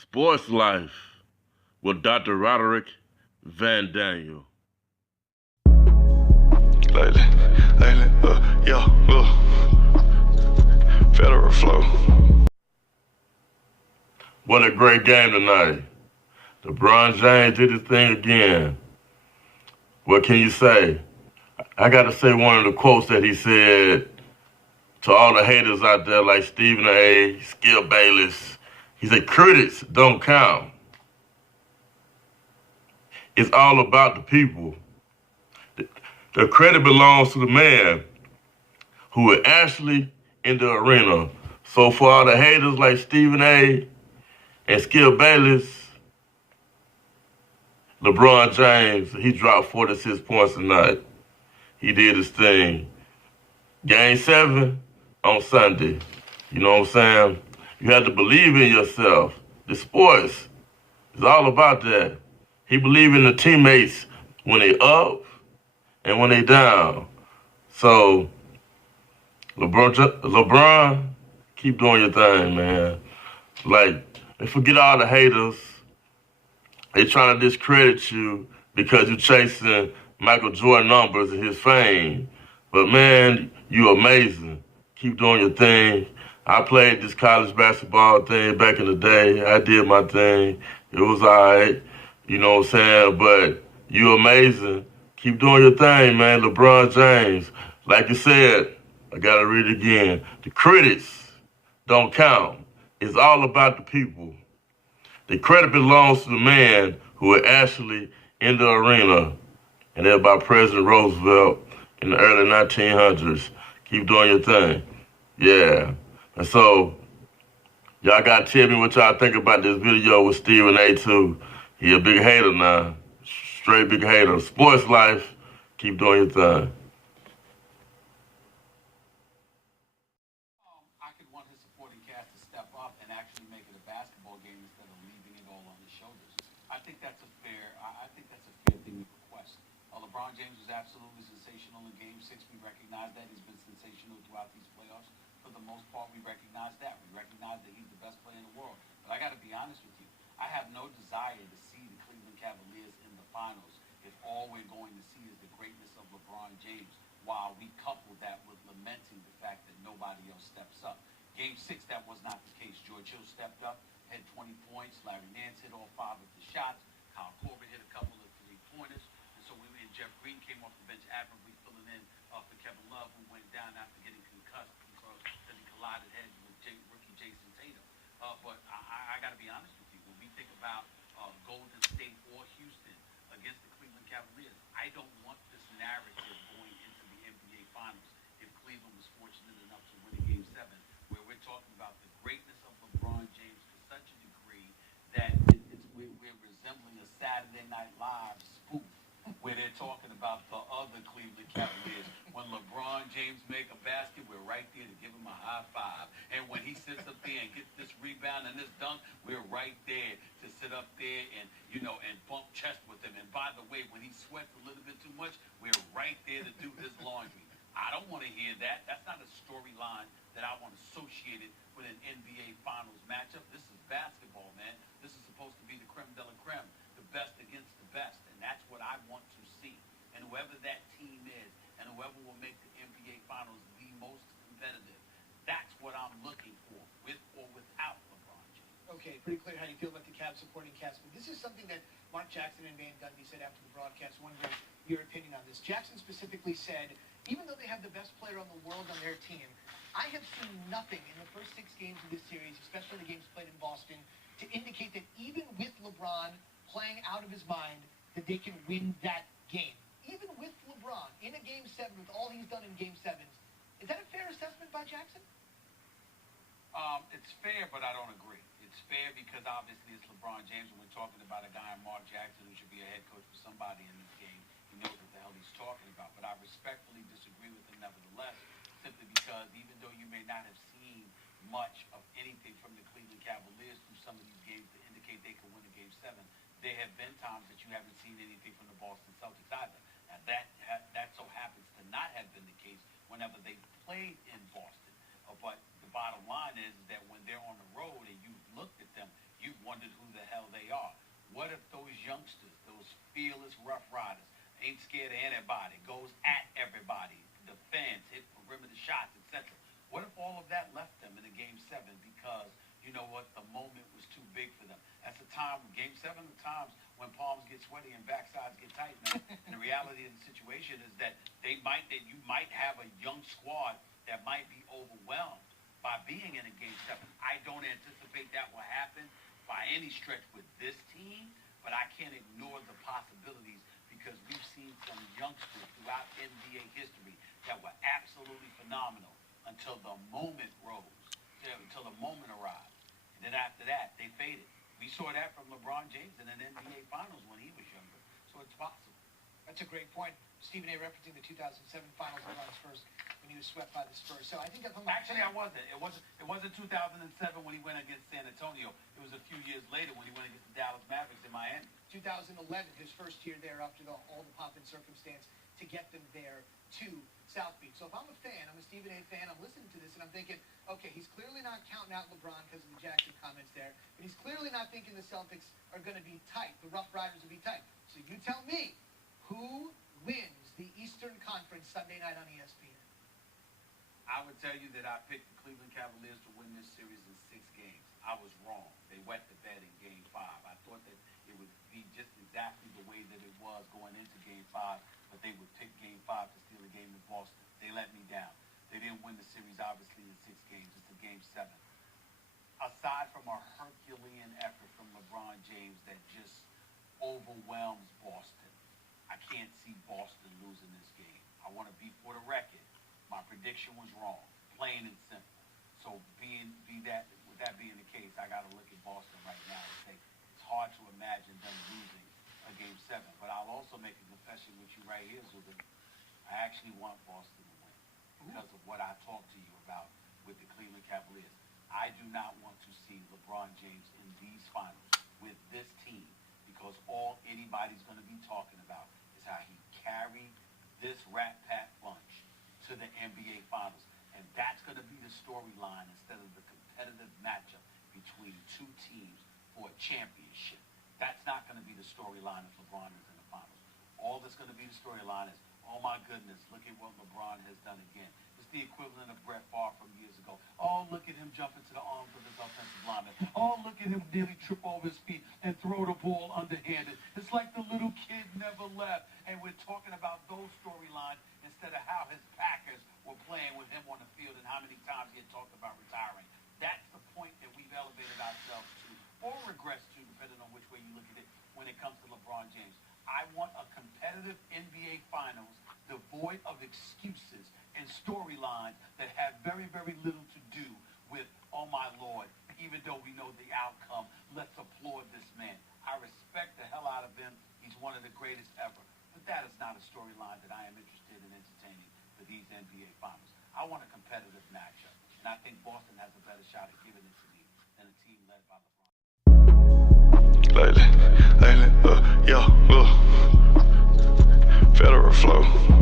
Sports Life with Dr. Roderick Van Daniel. Lately, Federal flow. What a great game tonight. LeBron James did his thing again. What can you say? I got to say one of the quotes that he said to all the haters out there like Stephen A., Skip Bayless. He said, critics don't count. It's all about the people. The credit belongs to the man who is actually in the arena. So for all the haters like Stephen A. and Skip Bayless, LeBron James, he dropped 46 points tonight. He did his thing. Game 7 on Sunday. You know what I'm saying? You have to believe in yourself. The sports is all about that. He believed in the teammates when they up and when they down. So, LeBron, keep doing your thing, man. Like, forget all the haters. They trying to discredit you because you're chasing Michael Jordan numbers and his fame. But man, you amazing. Keep doing your thing. I played this college basketball thing back in the day. I did my thing. It was all right. You know what I'm saying? But you amazing. Keep doing your thing, man. LeBron James. Like you said, I got to read it again. The critics don't count. It's all about the people. The credit belongs to the man who is actually in the arena. And that's by President Roosevelt in the early 1900s. Keep doing your thing. Yeah. And so, y'all got to tell me what y'all think about this video with Stephen A. too. He a big hater now. Straight big hater. Sports Life, keep doing your thing. I could want his supporting cast to step up and actually make it a basketball game instead of leaving it all on his shoulders. I think that's a fair thing to request. LeBron James was absolutely sensational in Game 6. We recognize that. He's been sensational throughout these playoffs. For the most part, we recognize that. We recognize that he's the best player in the world. But I got to be honest with you. I have no desire to see the Cleveland Cavaliers in the finals if all we're going to see is the greatness of LeBron James while we couple that with lamenting the fact that nobody else steps up. Game 6, that was not the case. George Hill stepped up, had 20 points. Larry Nance hit all 5 of the shots. Kyle Korver hit a couple of three-pointers. And so and Jeff Green came off the bench admirably filling in for Kevin Love, who went down after getting concussed because he collided heads with rookie Jason Tatum. But I got to be honest with you. When we think about Golden State or Houston against the Cleveland Cavaliers, I don't want this narrative going into the NBA Finals if Cleveland was fortunate enough to win a Game 7, where we're talking about the greatness of LeBron James to such a degree that we're resembling a Saturday Night Live spoof where they're talking about the other Cleveland Cavaliers. When LeBron James make a basket, we're right there to give him a high five. And when he sits up there and gets this rebound and this dunk, we're right there to sit up there and, and bump chest with him. And by the way, when he sweats a little bit too much, we're right there to do his laundry. I don't want to hear that. That's not a storyline that I want associated with an NBA Finals matchup. This is basketball, man. This is supposed to be the creme de la creme, the best against the best. And that's what I want to see. And whoever that team is, and whoever will make the NBA Finals the most competitive, that's what I'm looking for, with or without LeBron James. Okay, pretty clear how you feel about the Cavs supporting cast. But this is something that Mark Jackson and Van Gundy said after the broadcast. Wondering your opinion on this. Jackson specifically said, even though they have the best player on the world on their team, I have seen nothing in the first 6 games of this series, especially the games played in Boston, to indicate that even with LeBron playing out of his mind, that they can win that game. Even with LeBron in a Game 7, with all he's done in Game 7s, is that a fair assessment by Jackson? It's fair, but I don't agree. It's fair because obviously it's LeBron James, and we're talking about a guy, Mark Jackson, who should be a head coach for somebody in this game. He knows what the hell he's talking about. But I respectfully disagree with him nevertheless, simply because even though you may not have seen much of anything from the Cleveland Cavaliers through some of these games to indicate they could win a Game 7, there have been times that you haven't seen anything from the Boston Celtics either. Now, that so happens to not have been the case whenever they played in Boston. But the bottom line is that when they're on the road and you've looked at them, you've wondered ain't scared of anybody, goes at everybody, defends, hit perimeter shots, etc. What if all of that left them in a Game 7 because, you know what, the moment was too big for them? That's the time, Game 7, the times when palms get sweaty and backsides get tight, man. And the reality of the situation is that you might have a young squad that might be overwhelmed by being in a Game 7. I don't anticipate that will happen by any stretch with this team, but I can't ignore the possibilities because we've seen some youngsters throughout NBA history that were absolutely phenomenal until the moment rose, until the moment arrived. And then after that, they faded. We saw that from LeBron James in an NBA Finals when he was younger. So it's possible. That's a great point. Stephen A. referencing the 2007 Finals LeBron's first when he was swept by the Spurs. So I think if I'm Actually, I wasn't. It wasn't 2007 when he went against San Antonio. It was a few years later when he went against the Dallas Mavericks in Miami. 2011, his first year there after all the pomp and circumstance to get them there to South Beach. So if I'm a fan, I'm a Stephen A. fan, I'm listening to this and I'm thinking, okay, he's clearly not counting out LeBron because of the Jackson comments there, but he's clearly not thinking the Celtics are going to be tight, the Rough Riders will be tight. So you tell me, who wins the Eastern Conference Sunday night on ESPN? I would tell you that I picked the Cleveland Cavaliers to win this series in 6 games. I was wrong. They wet the bed in Game 5. I thought that it would be just exactly the way that it was going into Game 5, but they would pick Game 5 to steal a game in Boston. They let me down. They didn't win the series, obviously, in 6 games. It's a Game 7. Aside from a Herculean effort from LeBron James that just overwhelms Boston, I can't see Boston losing this game. I want to be for the record. My prediction was wrong, plain and simple. So with that being the case, I got to look at Boston right now and say it's hard to imagine them losing a Game 7. But I'll also make a confession with you right here, Zuben. I actually want Boston to win because of what I talked to you about with the Cleveland Cavaliers. I do not want to see LeBron James in these finals with this team because all anybody's going to be talking about is how he carried this Rat Pack bunch to the NBA Finals. And that's going to be the storyline instead of the competitive matchup between 2 teams for a championship. That's not going to be the storyline if LeBron is in the Finals. All that's going to be the storyline is, oh my goodness, look at what LeBron has done again. It's the equivalent of Brett Favre from years ago. Oh, look at him jump into the arms of his offensive lineman. Oh, look at him nearly trip over his feet and throw the ball underhanded. It's like the little kid never left. And we're talking about those storylines instead of how his Packers were playing with him on the field and how many times he had talked about retiring. That's the point that we've elevated ourselves to, or regressed to, depending on which way you look at it, when it comes to LeBron James. I want a competitive NBA Finals devoid of excuses and storylines that have very, very little to do with, oh my Lord, even though we know the outcome, let's applaud this man. I respect the hell out of him. He's one of the greatest ever. But that is not a storyline that I am interested in entertaining for these NBA Finals. I want a competitive matchup, and I think Boston has a better shot at giving it to me than a team led by LeBron. Lately, Federal flow.